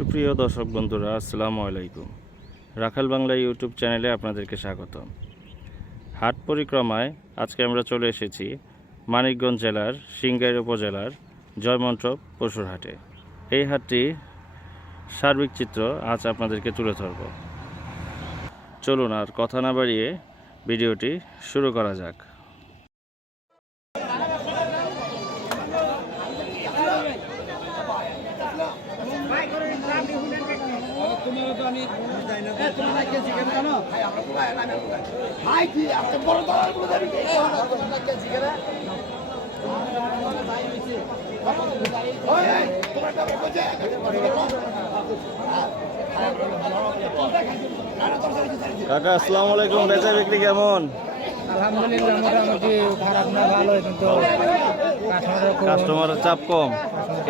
সুপ্রিয় দর্শক বন্ধুরা, আসসালামু আলাইকুম। রাখাল বাংলা ইউটিউব চ্যানেলে আপনাদেরকে স্বাগত। হাট পরিক্রমায় আজকে আমরা চলে এসেছি মানিকগঞ্জ জেলার সিংগাইর উপজেলার জয়মন্টপ পশুর হাটে। এই হাটটি সার্বিক চিত্র আজ আপনাদেরকে তুলে ধরব। চলুন আর কথা না বাড়িয়ে ভিডিওটি শুরু করা যাক। কাকা আসসালামু আলাইকুম, বেচা বিক্রি কেমন? আলহামদুলিল্লাহ মোটামুটি খারাপ না, ভালো, কিন্তু কাস্টমারের চাপ কম।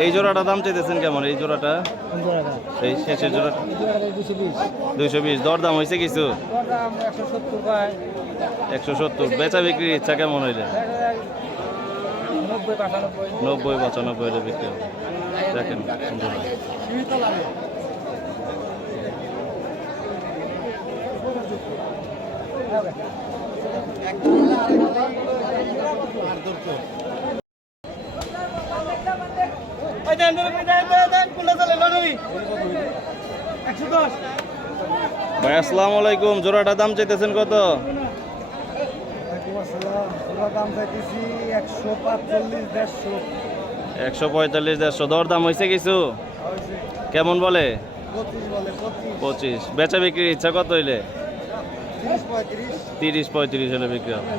এই জোড়াটা দাম চাইতেছেন কেমন? এই জোড়াটা, এই শেষের জোড়াটা 220। দর দাম হয়েছে কিছু? 170। বেচা বিক্রির ইচ্ছা কেমন হইলে? 90-95 হইলে বিক্রি হবে। দেখেন ভাই আসসালামু আলাইকুম, জোড়াটা দাম চাইতেছেন কত? 145-150। দর দাম হয়েছে কিছু? কেমন বলে? 25। বেচা বিক্রির ইচ্ছা কত হইলে? 30-35 হলে বিক্রি হবে।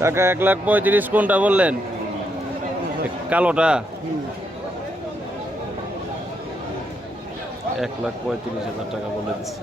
কাকা 1,35,000 কোনটা বললেন? কালোটা 1,35,000 টাকা বলে দিচ্ছে।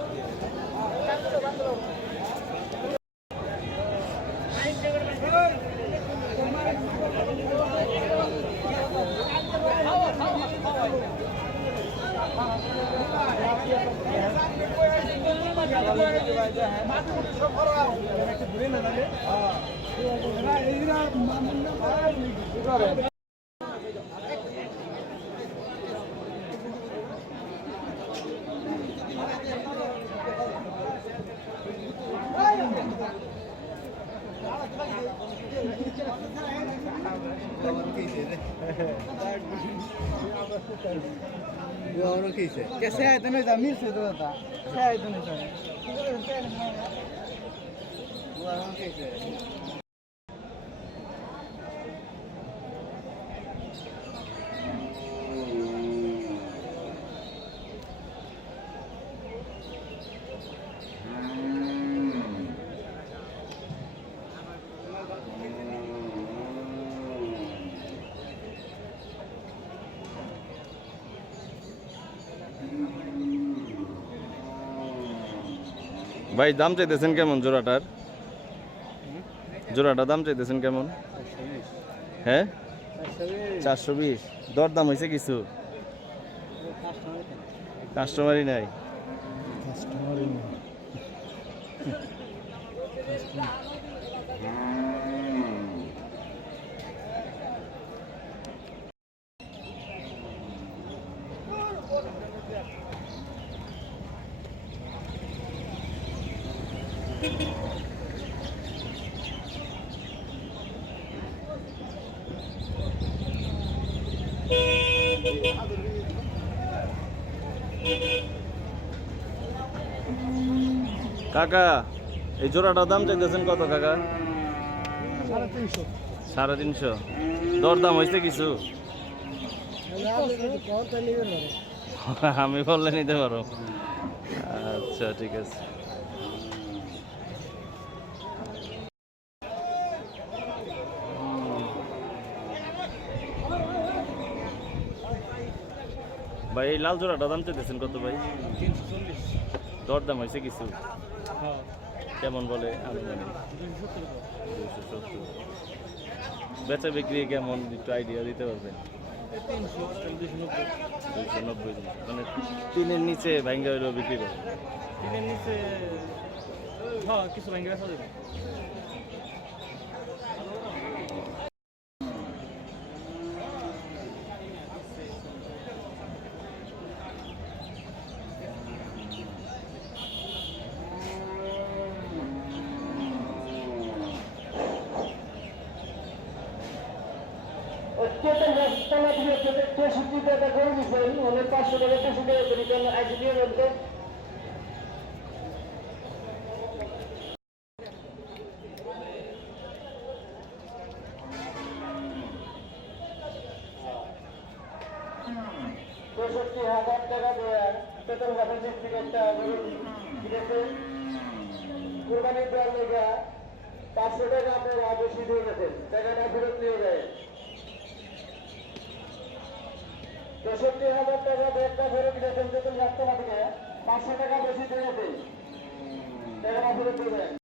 कैसे आए थे जमीन से तो था क्या आए थे ভাই দাম চাইতেছেন কেমন জোড়াটার? জোড়াটা দাম চাইতেছেন কেমন? হ্যাঁ 420। দর দাম হয়েছে কিছু? কাস্টমারই নাই। কাকা এই জোড়াটার দাম চাইতেছেন কত কাকা? 350 350। দরদাম হয়েছে কিছু? আমি বললে নিতে পারো। আচ্ছা ঠিক আছে। ভাই এই লাল জোড়াটা দাম চাইতেছেন কত ভাই? 340 দরদাম হয়েছে কিছু? হ্যাঁ কেমন বলে আনুমানিক? 270। বেচা বিক্রি কেমন একটু আইডিয়া দিতে পারবেন? 290 মানে 3-এর নিচে ভাঙ্গা হইলেও বিক্রি করবেন? তিনের নিচে হ্যাঁ কিছু ভেঙে গেছে কুরবানির দেওয়ার লেগে 500 টাকা আপনারা বেশি দিয়ে গেছেন, টাকাটা ফেরত নিয়ে যায়। 63,000 টাকা ব্যাগটা ফেরত দিয়েছেন, বেতন রাখতে না থেকে 500 টাকা বেশি দিয়ে গেছেন, টাকাটা ফেরত দিয়ে যায়।